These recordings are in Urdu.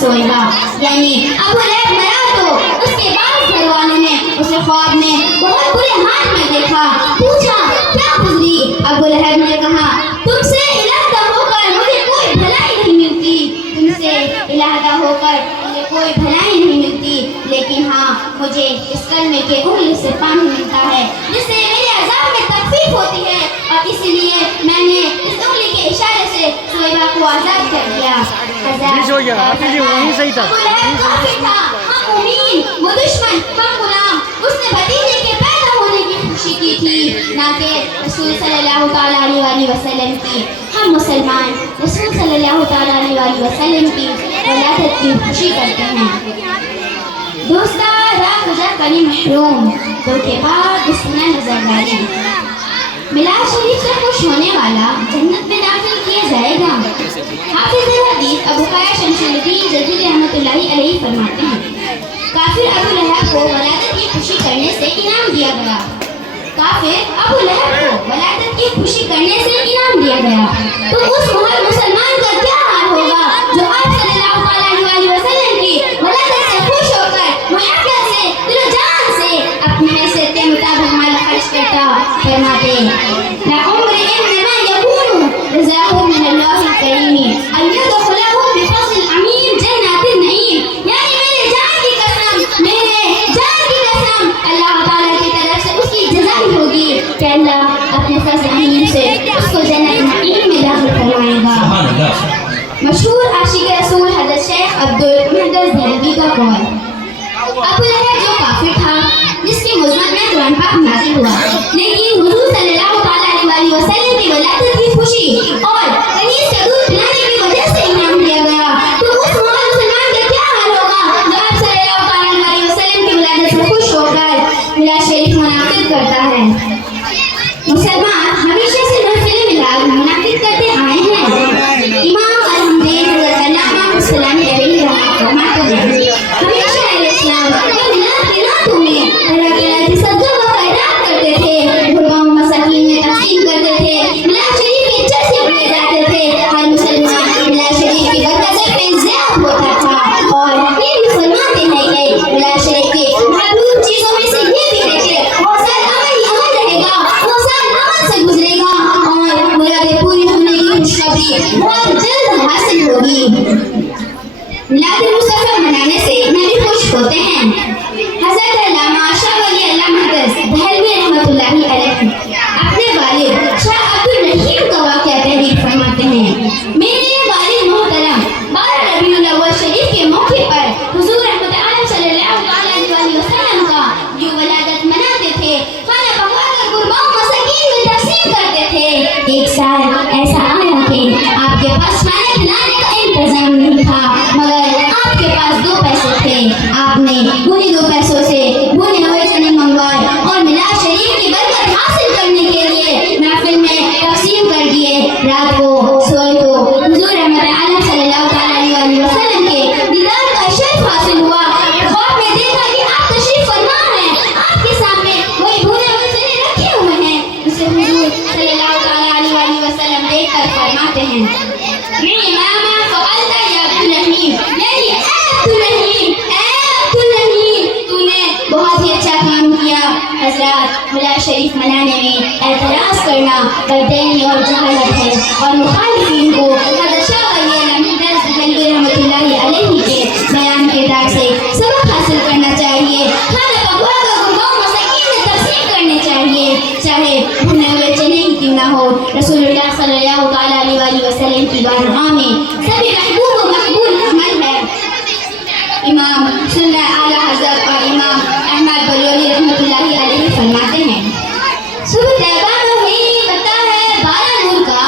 سوئبہ یعنی ابو لہب مرا تو اس کے بعد گھر والوں نے اسے خواب میں بہت برے حال میں دیکھا. پوچھا کیا گزری؟ ابو لہب نے کہا تم سے علیحدہ ہو کر مجھے کوئی بھلائی نہیں ملتی، تم سے علیحدہ ہو کر مجھے کوئی بھلائی نہیں ملتی، لیکن ہاں مجھے اس کلمے کے انگلی سے پانی ملتا ہے جس سے میرے عذاب میں تخفیف ہوتی ہے، اور اسی لیے میں نے اس انگلی کے اشارے سے سویبہ کو آزاد کر دیا. ابو لہب کافر تھا، ہم مومن، وہ دشمن، ہم غلام. اس نے بھتیجے کے پیدا ہونے کی خوشی کی تھی، نہ کہ رسول صلی اللہ تعالیٰ علیہ وسلم کی. ہم مسلمان رسول صلی اللہ تعالیٰ علیہ وسلم کی ولادت کی خوشی کرتے ہیں. دوستا راہ گزر بنی محروم، دو کے بعد دشمن نظر ڈالی. میلاد شریف سے خوش ہونے والا جنت میں داخل کیا جائے گا. حافظ حدیث ابو خیر شمس الدین جدید رحمۃ اللہ علیہ فرماتے ہیں کافر ابو لہب کو ولادت کی خوشی کرنے سے انعام دیا گیا. کافر ابو لہب کو ولادت کی خوشی کرنے سے انعام دیا گیا تو اس ہر مسلمان کا کیا حال ہوگا جو آپ صلی اللہ علیہ وسلم کی ولادت سے خوش ہو کر محبت سے دل و جان سے اپنی حیثیت کے مطابق مال خرچ کرتا. فرماتے لعمر انما يكون رزاق من الله الكريم ان يدخله بفضل العميم جنات النعيم. یعنی میرے جان کی قسم اللہ تعالیٰ کی طرف سے اس کی جزا ہوگی کہ اللہ اپنے فضل عمیم سے اس کو جنت نعیم میں داخل فرمائے گا. مشہور عاشق رسول حضرت شیخ عبدالمحدث دہلوی کا قول ابو لہب جو کافر تھا جس کے مذمت میں قرآن پاک نازل ہوا، لیکن حضور صلی اللہ تعالیٰ علیہ وسلم کی ولادت کی خوشی اور کنیز کا دودھ پلانے کی وجہ سے انعام دیا گیا تو اس محمد مسلمان کا کیا حال ہوگا جو آپ صلی اللہ تعالیٰ علیہ وسلم کی ولادت سے خوش ہو کر میلاد شریف منعقد کرتا ہے. مسلمان ہمیشہ سے محفل میلاد منعقد کرتے آئے ہیں. امام الحمدی حضرت علامہ السلامی علیہ رحمۃ فرماتے ہیں ہمیشہ اسلام میلاد کے راتوں میں طرح طرح کی صدقہ و خیرات کرتے تھے، غرباؤں مساکین میں تقسیم کرتے تھے، میلاد شریف کے چرچے پڑھے جاتے تھے. ہر مسلمان میلاد شریف کی برکت سے فیضیاب ہوتا تھا. اور یہ بھی فرماتے ہیں کہ میلاد شریف کے محبوب چیزوں میں سے یہ بھی ہے کہ وہ سال عمل رہے گا، وہ سال عمل سے گزرے گا اور مرادیں پوری ہونے کی خوشخبری بہت جلد حاصل ہوگی. میلاد مصطفیٰ منانے سے نبی خوش ہوتے ہیں. حضرت علامہ شاہ ولی اللہ محدث دہلوی رحمۃ اللہ علیہ اپنے والد شاہ عبدالرحیم کا واقعہ تحریر فرماتے ہیں میرے والد محترم 12 ربیع الاول شریف کے موقع پر حضور رحمت عالم صلی اللہ علیہ وسلم کا جو ولادت مناتے تھے، کھانا پکا کر غرباؤں مساکین میں تقسیم کرتے تھے. ایک سال ایسا آیا کہ آپ کے پاس کھانا کھلانے کا انتظام نہیں تھا مگر آپ کے پاس 2 پیسے تھے. آپ نے انہیں 2 پیسوں سے بھنے ہوئے چنے منگوائے اور میلاد شریف کی برکت حاصل کرنے کے لیے محفل میں تقسیم کر دیے. رات کو سوئے تو حضور رحمت عالم صلی اللہ تعالیٰ علیہ وسلم کے دیدار کا شرف حاصل ہوا. خواب میں دیکھا کہ آپ تشریف فرما ہیں، آپ کے سامنے وہی بھنے ہوئے چنے رکھے ہوئے ہیں جسے حضور صلی اللہ تعالیٰ علیہ وسلم دیکھ کر فرماتے ہیں ماما فعلت یا عبدالرحیم، یعنی اے عبدالرحیم تو نے بہت ہی اچھا کام کیا. حضرات میلاد شریف منانے میں اعتراض کرنا بددینی اور جہالت ہے اور مخالفین کو حضرت شاہ ولی اللہ محدث دہلوی رحمۃ اللہ علیہ کے بیان کے دار سے سبق حاصل کرنا چاہیے. کھانا پکوا کر غرباؤں مساکین میں تقسیم کرنے چاہیے، چاہے بھنے ہوئے چنے ہی کیوں نہ ہو. رسول اللہ صلی اللہ تعالیٰ علیہ وسلم کی بارگاہ میں سبھی محبوب و مقبول عمل ہے. امام سنہ اعلیٰ حضرت اور امام احمد بریلوی رحمۃ اللہ علیہ فرماتے ہیں صبح طیبہ میں ہوئی بٹتا ہے 12 نور کا،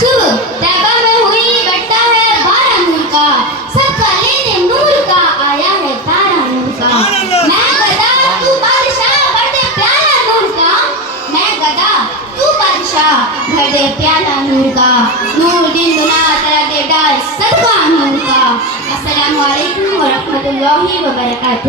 صبح طیبہ میں ہوئی بٹتا ہے 12 نور کا، سب کا لینے نور کا آیا ہے تارا نور کا. میں گدا تو بادشاہ بھر دے پیالہ نور کا، میں گدا تو بادشاہ بھر دے پیالہ نور کا، نور دن دنا ترا دے ڈال صدقہ نور کا. السلام علیکم ورحمۃ اللہ وبرکاتہ.